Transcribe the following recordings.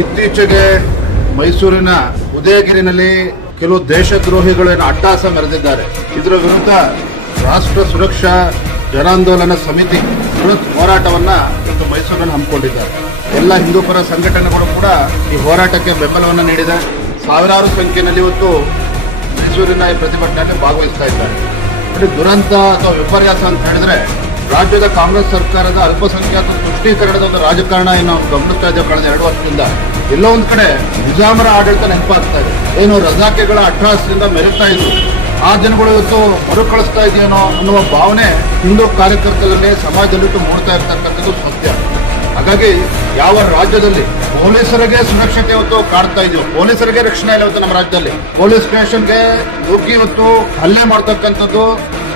ಇತ್ತೀಚೆಗೆ ಮೈಸೂರಿನ ಉದಯಗಿರಿನಲ್ಲಿ ಕೆಲವು ದೇಶದ್ರೋಹಿಗಳನ್ನು ಅಟ್ಟಹಾಸ ಮೆರೆದಿದ್ದಾರೆ. ಇದರ ವಿರುದ್ಧ ರಾಷ್ಟ್ರ ಸುರಕ್ಷಾ ಜನಾಂದೋಲನ ಸಮಿತಿ ಬೃಹತ್ ಹೋರಾಟವನ್ನ ಇವತ್ತು ಮೈಸೂರಿನಲ್ಲಿ ಹಮ್ಮಿಕೊಂಡಿದ್ದಾರೆ. ಎಲ್ಲ ಹಿಂದೂಪರ ಸಂಘಟನೆಗಳು ಕೂಡ ಈ ಹೋರಾಟಕ್ಕೆ ಬೆಂಬಲವನ್ನು ನೀಡಿದೆ. ಸಾವಿರಾರು ಸಂಖ್ಯೆಯಲ್ಲಿ ಇವತ್ತು ಮೈಸೂರಿನ ಈ ಪ್ರತಿಭಟನೆಯಲ್ಲಿ ಭಾಗವಹಿಸ್ತಾ ಇದ್ದಾರೆ. ದುರಂತ ಅಥವಾ ವಿಪರ್ಯಾಸ ಅಂತ ಹೇಳಿದ್ರೆ ರಾಜ್ಯದ ಕಾಂಗ್ರೆಸ್ ಸರ್ಕಾರದ ಅಲ್ಪಸಂಖ್ಯಾತ ತುಷ್ಟೀಕರಣದ ಒಂದು ರಾಜಕಾರಣ ನಾವು ಗಮನಿಸ್ತಾ ಇದ್ದೇವೆ. ಕಳೆದ 2 ವರ್ಷದಿಂದ ಎಲ್ಲೋ ಒಂದ್ ಕಡೆ ನಿಜಾಮರ ಆಡಳಿತ ನೆನಪಾಗ್ತಾ ಇದೆ. ಏನು ರಜಾಕೆಗಳ ಅಟ್ಟಹಾಸದಿಂದ ಮೆರೆತಾ ಇದ್ರು ಆ ಜನಗಳು ಇವತ್ತು ಮರುಕಳಿಸ್ತಾ ಇದೆಯೇನೋ ಅನ್ನುವ ಭಾವನೆ ಹಿಂದೂ ಕಾರ್ಯಕರ್ತರಲ್ಲಿ ಸಮಾಜದಲ್ಲಿ ಮೂಡ್ತಾ ಇರ್ತಕ್ಕಂಥದ್ದು ಸತ್ಯ. ಹಾಗಾಗಿ ಯಾವ ರಾಜ್ಯದಲ್ಲಿ ಪೊಲೀಸರಿಗೆ ಸುರಕ್ಷತೆ ಇವತ್ತು ಕಾಡ್ತಾ ಇದೆಯೋ, ಪೊಲೀಸರಿಗೆ ರಕ್ಷಣೆ ಇಲ್ಲ ಇವತ್ತು ನಮ್ಮ ರಾಜ್ಯದಲ್ಲಿ. ಪೊಲೀಸ್ ಸ್ಟೇಷನ್ಗೆ ನುಗ್ಗಿ ಇವತ್ತು ಹಲ್ಲೆ ಮಾಡ್ತಕ್ಕಂಥದ್ದು,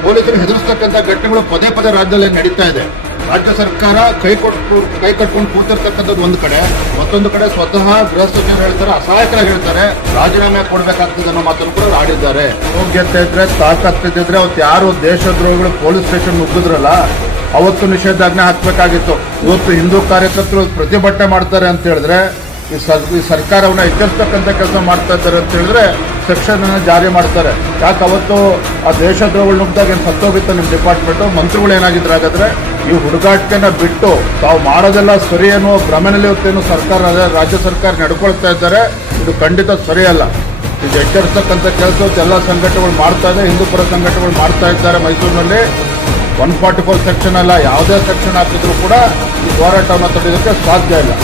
ಪೊಲೀಸರು ಹೆದರಿಸ್ತಕ್ಕಂಥ ಘಟನೆಗಳು ಪದೇ ಪದೇ ರಾಜ್ಯದಲ್ಲಿ ನಡೀತಾ ಇದೆ. ರಾಜ್ಯ ಸರ್ಕಾರ ಕೈ ಕಟ್ಕೊಂಡು ಕೂತಿರ್ತಕ್ಕಂಥದ್ದು ಒಂದು ಕಡೆ, ಮತ್ತೊಂದು ಕಡೆ ಸ್ವತಃ ಗೃಹ ಸಚಿವರು ಹೇಳ್ತಾರೆ, ಅಸಹಾಯಕರಾಗಿ ಹೇಳ್ತಾರೆ ರಾಜೀನಾಮೆ ಕೊಡಬೇಕಾಗ್ತದೆ ಅನ್ನೋ ಮಾತನ್ನು ಕೂಡ ಆಡಿದ್ದಾರೆ. ಯೋಗ್ಯತೆ ಇದ್ರೆ, ತಾಕತ್ತಿದ್ರೆ ಅವತ್ತು ಯಾರು ದೇಶದ್ರೋಹಿಗಳು ಪೊಲೀಸ್ ಸ್ಟೇಷನ್ ನುಗ್ಗಿದ್ರಲ್ಲ ಅವತ್ತು ನಿಷೇಧಾಜ್ಞೆ ಹಾಕಬೇಕಾಗಿತ್ತು. ಇವತ್ತು ಹಿಂದೂ ಕಾರ್ಯಕರ್ತರು ಪ್ರತಿಭಟನೆ ಮಾಡ್ತಾರೆ ಅಂತ ಹೇಳಿದ್ರೆ ಈ ಸರ್ಕಾರವನ್ನ ಎಚ್ಚರಿಸ್ತಕ್ಕಂಥ ಕೆಲಸ ಮಾಡ್ತಾ ಇದ್ದಾರೆ ಅಂತ ಹೇಳಿದ್ರೆ ಸೆಕ್ಷನ್ ಜಾರಿ ಮಾಡ್ತಾರೆ. ಯಾಕೆ ಅವತ್ತು ಆ ದೇಶದ್ರೋಹಿಗಳು ನುಗ್ಗಿದಾಗ ಏನು ಸತ್ತೋಗಿತ್ತು ನಿಮ್ಮ ಡಿಪಾರ್ಟ್ಮೆಂಟು? ಮಂತ್ರಿಗಳು ಏನಾಗಿದ್ರು? ಹಾಗಾದ್ರೆ ಈ ಹುಡುಗಾಟಿಕೆನ ಬಿಟ್ಟು ತಾವು ಮಾಡೋದೆಲ್ಲ ಸರಿ ಅನ್ನುವ ಭ್ರಮೆನಲ್ಲಿ ಇವತ್ತೇನು ಸರ್ಕಾರ ರಾಜ್ಯ ಸರ್ಕಾರ ನಡ್ಕೊಳ್ತಾ ಇದ್ದಾರೆ. ಇದು ಖಂಡಿತ ಸರಿಯಲ್ಲ. ಇದು ಎಚ್ಚರಿಸ್ತಕ್ಕಂಥ ಕೆಲಸ ಎಲ್ಲ ಸಂಘಟನೆಗಳು ಮಾಡ್ತಾ ಇದೆ, ಹಿಂದೂಪರ ಸಂಘಟನೆಗಳು ಮಾಡ್ತಾ ಇದ್ದಾರೆ. ಮೈಸೂರಿನಲ್ಲಿ 144 ಸೆಕ್ಷನ್ ಅಲ್ಲ, ಯಾವುದೇ ಸೆಕ್ಷನ್ ಹಾಕಿದ್ರು ಕೂಡ ಈ ಹೋರಾಟವನ್ನು ತಡೆಯೋದಕ್ಕೆ ಸಾಧ್ಯ ಇಲ್ಲ.